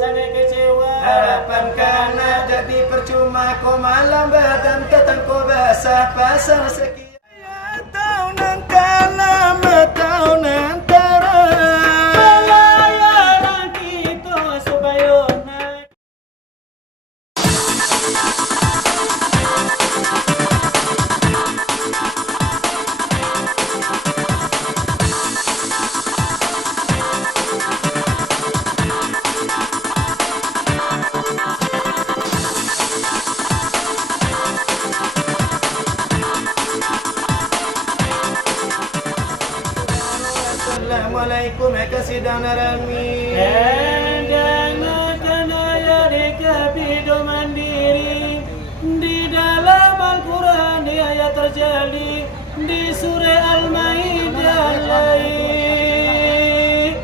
sangat kecewa. Harapan kana jadi percuma, kau malam badan datang kau basah pasang sekian. Tahunan kala tahunan tara Pelayaran kita supaya naik. Assalamualaikum kasidang narami. Jangan kena dikapido mandiri. Di dalam Al-Quran di ayat terjadi di surah Al-Maidah lain.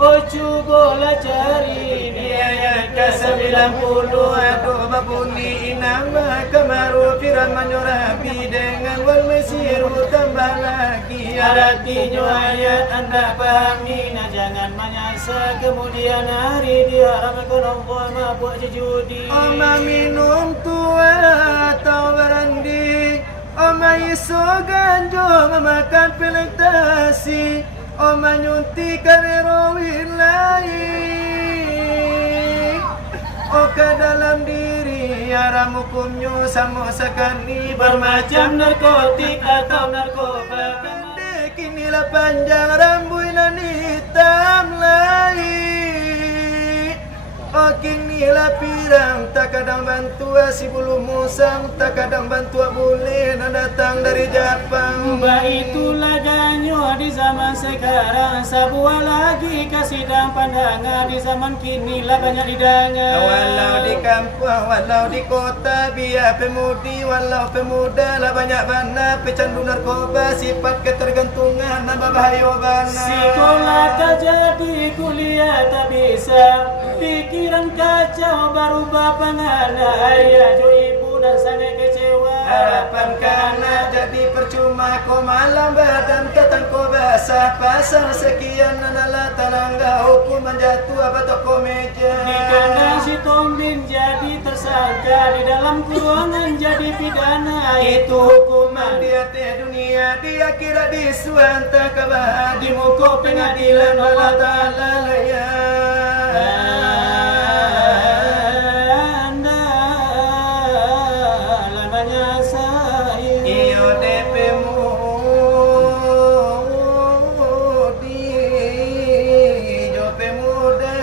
Oh cobalah cari di ayat ke-90 aduh babuni inama kamaru firaman Rabbi dengan wal mesiru tambah lagi artinya ayat anda pahami. Nah jangan menyasa kemudian hari diharamkan Allah mabuk judi. Oma minum tua atau berandi, oma iso ganjo memakan pelektasi, oma nyuntikan heroin lain. Oka dalam diri haram hukumnya sama sekali Bermacam narkotik atau narkoba. pendek inilah panjang rambut nan hitam lain. Oking nila pirang tak kadang bantu si bulu musang, tak kadang bantu boleh nak datang dari Jepang. Mbak itulah ganyo di zaman sekarang. Sebuah lagi kasidang pandangan di zaman kini lah banyak hidangnya. Walau di kampung, walau di kota, biar pemudi, walau pemuda lah banyak bana pecandu narkoba, sifat ketergantungan nambah bahaya bana. Sekolah tak jadi, kuliah tak bisa, pikiran kacau berubah pengana. Ya jo ibu dan sangat kecewa. Harapan kana jadi percuma, kau malam badan datang kau basah pasang sekian nanalah talangga hukuman jatuh apa toko meja. Di kandang si Tombin jadi tersangka, di dalam kurungan jadi pidana. Itu hukuman dia teh dunia, dia kira di suanta kabah di muka pengadilan Allah Ta'ala ya. Anda lamanya saya. Iyo DP mudi, jope muda.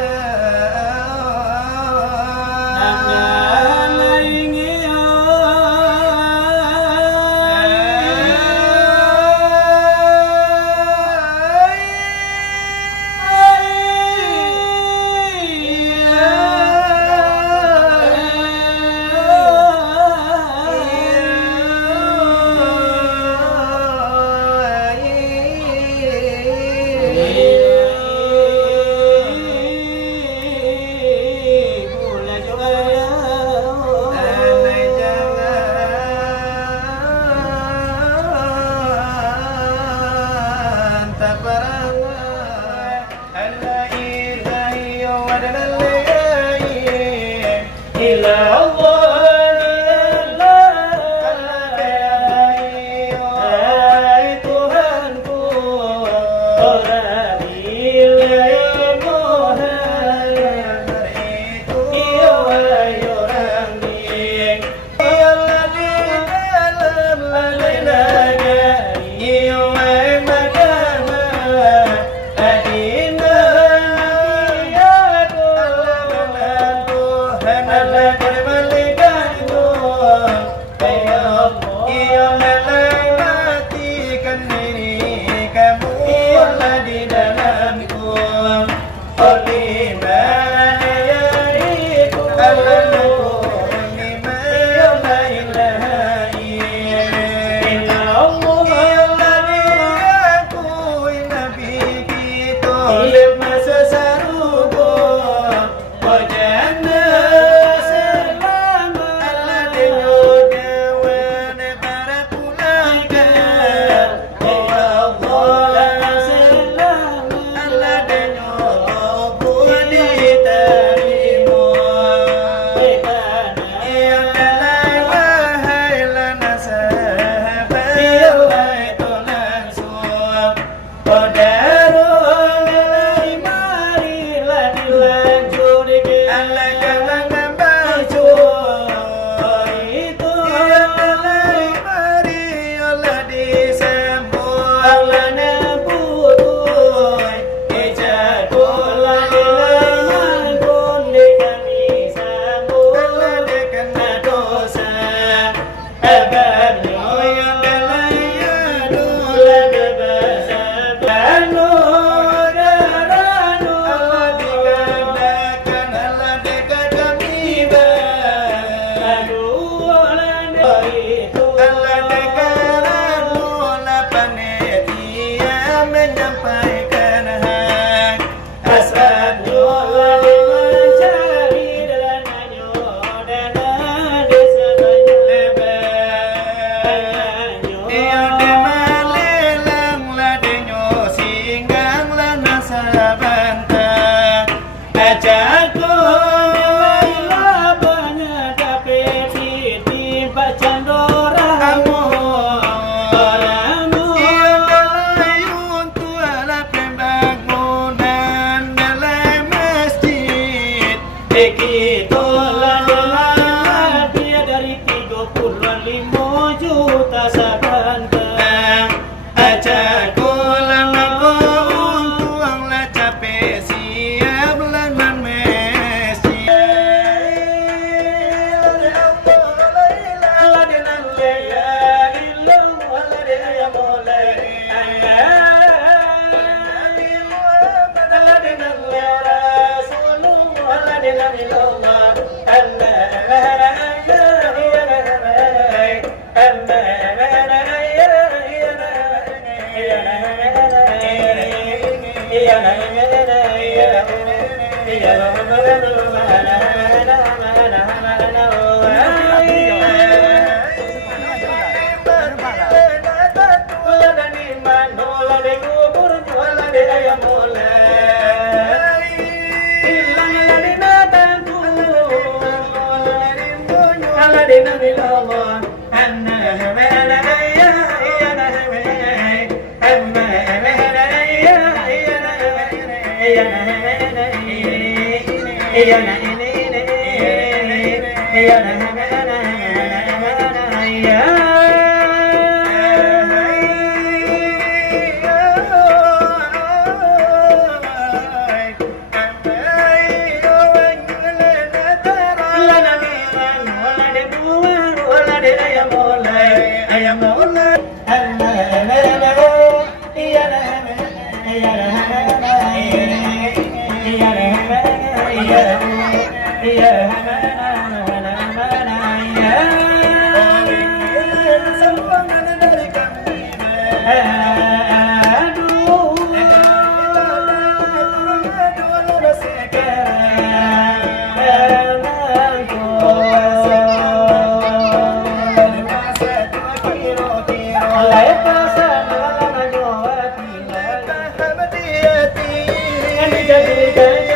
Jadi kaya,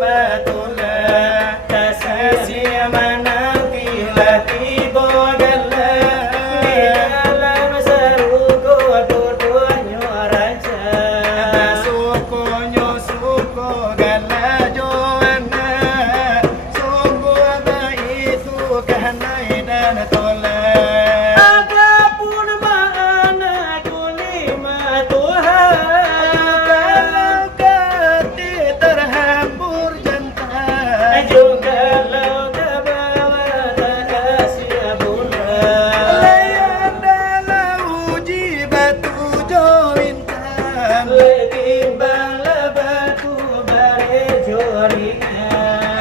betul kasih menanti tiba gala Di dalam seruku dua-duanya raja suko gala joana suku itu kehanai dan tolak Adapun makna kulima Tuhan kalau kati terhambur jantan juga lau kebawa kasih bulan layan dalam uji batu jointan Timbang lebatu bare jorinya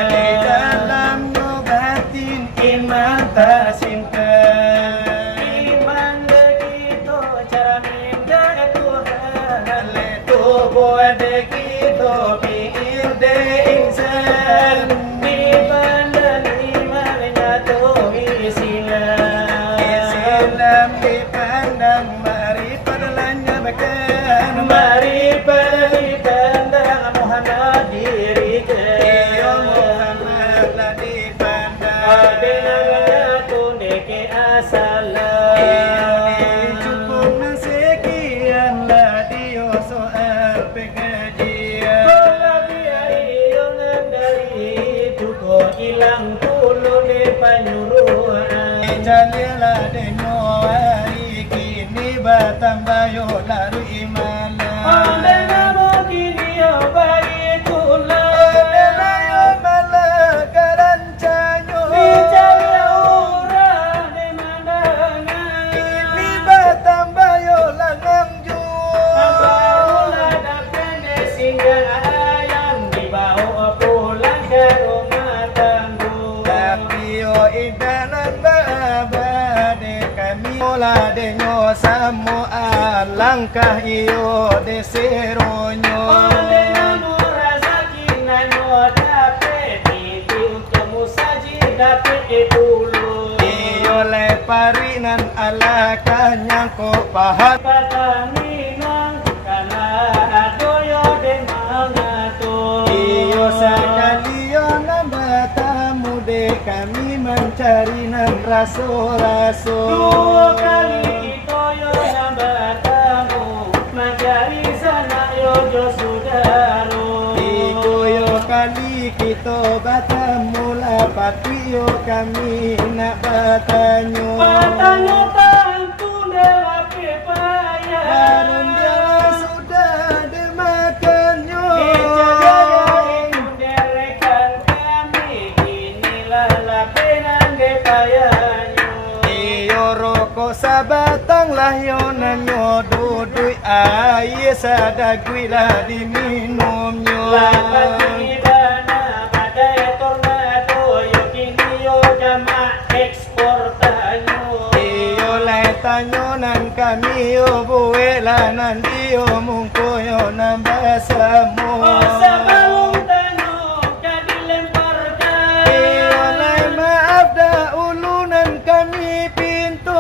di dalam batin iman tak simpan Iman begitu cara minta Tuhan tubuh begitu pikir de insan Di badan imannya tuh isilah Islam dipandang mari padalanya makan Mari pandang Muhammad dirikan Iyo Muhammad lah dipandang Dengan tuneke asalah cukup na sekian lah dio soal pengajian Bola biar iongan dari Tuko hilang puluh di panyuruhan Jalilah denyo hari kini batang bayo lalu imana Onde namo kini bayi tulah Delayo mala karancanyo Dicari orang di mandangan Ini batang bayo langang ju Barulah dapat singgah ayam Dibawa pulang ke rumah tangguh Tapi o idanan baabade kami ola denyo samo alangkah iyo deseronyo Onde namo rasakin nano dapat Itu kamu saji dapat dulu Iyo le parinan ala kanyang ko pahat Pataminang kana adoyo de mangato Iyo sakaliyo na batamu de kami mencari nan raso-raso Dua kali itoyo nambah tamu Mencari sana yojo sudaro Ikoyo kali kita batamu lapat iyo kami nak batanyo Patanyo tantu dewa pepaya Harun jalan sudah dimakanyo Dijagain derekan kami Inilah lapenan depayanyo Iyo rokok sabatang lahyonanyo dudui air sadagui lah diminumnyo Lapat pidana badai tornado Yo kini yo jama ekspor tanyo Iyo lai tanyo nan kami yo buela nan dio mungkoyo nan basamu Oh sebelum tanyo jadi lemparkan Iyo lai maaf dah ulunan kami pintu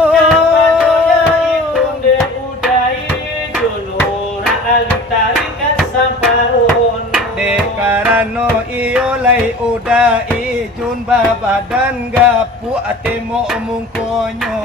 Dekarano iyo lai udah ijun babadan gapu atemo mungkonyo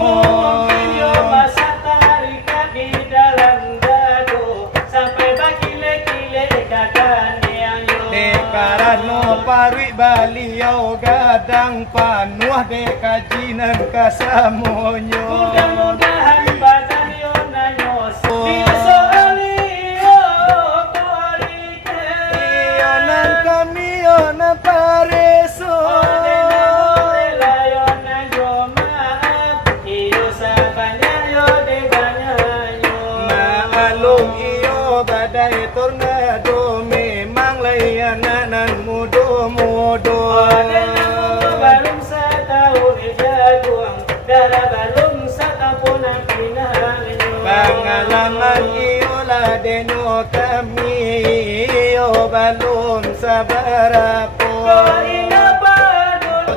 Dekarano parwi baliau gadang panuh dekajinan kasamonyo Mudah-mudahan batalyon na nyoso Disoali yo korike Iyo nan kami yo na pareso Ode na morelayon na jomaat Iyo sa banyayo de banyayo Maalong iyo badai tornado memang layanan mudo-mudo Ode na mo balong sa taon ijaguang Dara balong sa tapon ang pinanyo Pangalaman iyo la denyo kami iyo balon sa barapo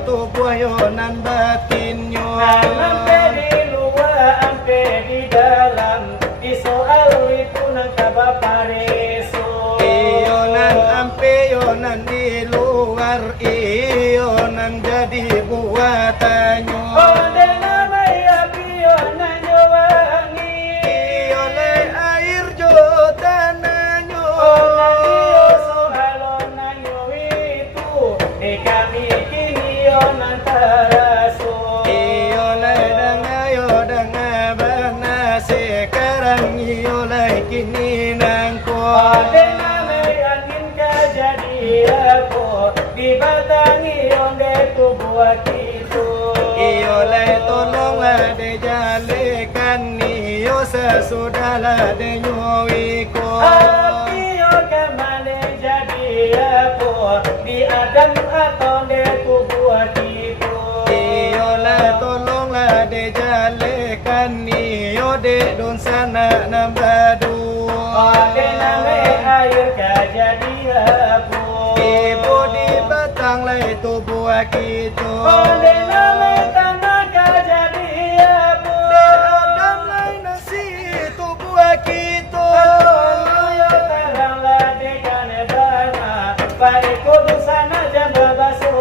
Tubuh yo nan batin yo Ang pedi luwa, ang pedi dalam Isoal itu ng kabapareso Iyo nan ampe yo nan dilo keluar iyo nan jadi buatannya. Onde nama ya pio nanyo wangi. Iyo le air jo tanahnya. Onanyo sohalo nanyo itu. Di kami kini onan taraso. Iyo le dangayo dangabana sekarang iyo le kini nangko. Onde nama angin kejadian ko. Dibatangi onde tubuh kita. Iyo le tolonglah dijalikan iyo sesudahlah dinyuwiko. Apio kemana jadi aku di adam atau di tubuh kita. Iyo le tolonglah dijalikan iyo di dun sana nambadu. Ode nama air kejadian aku. Ibu di batang le tubuh kita. Ode nama tanah kejadian aku. Adam lai nasi tubuh kita. Yo teranglah di kanebana. Pai kudu sana jam basu.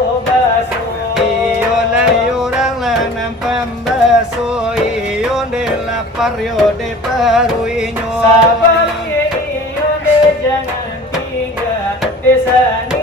Iyo lai orang lah nampam baso. Iyo de lapar yo de paruinyo. Sabar iyo de jangan tinggal di sana.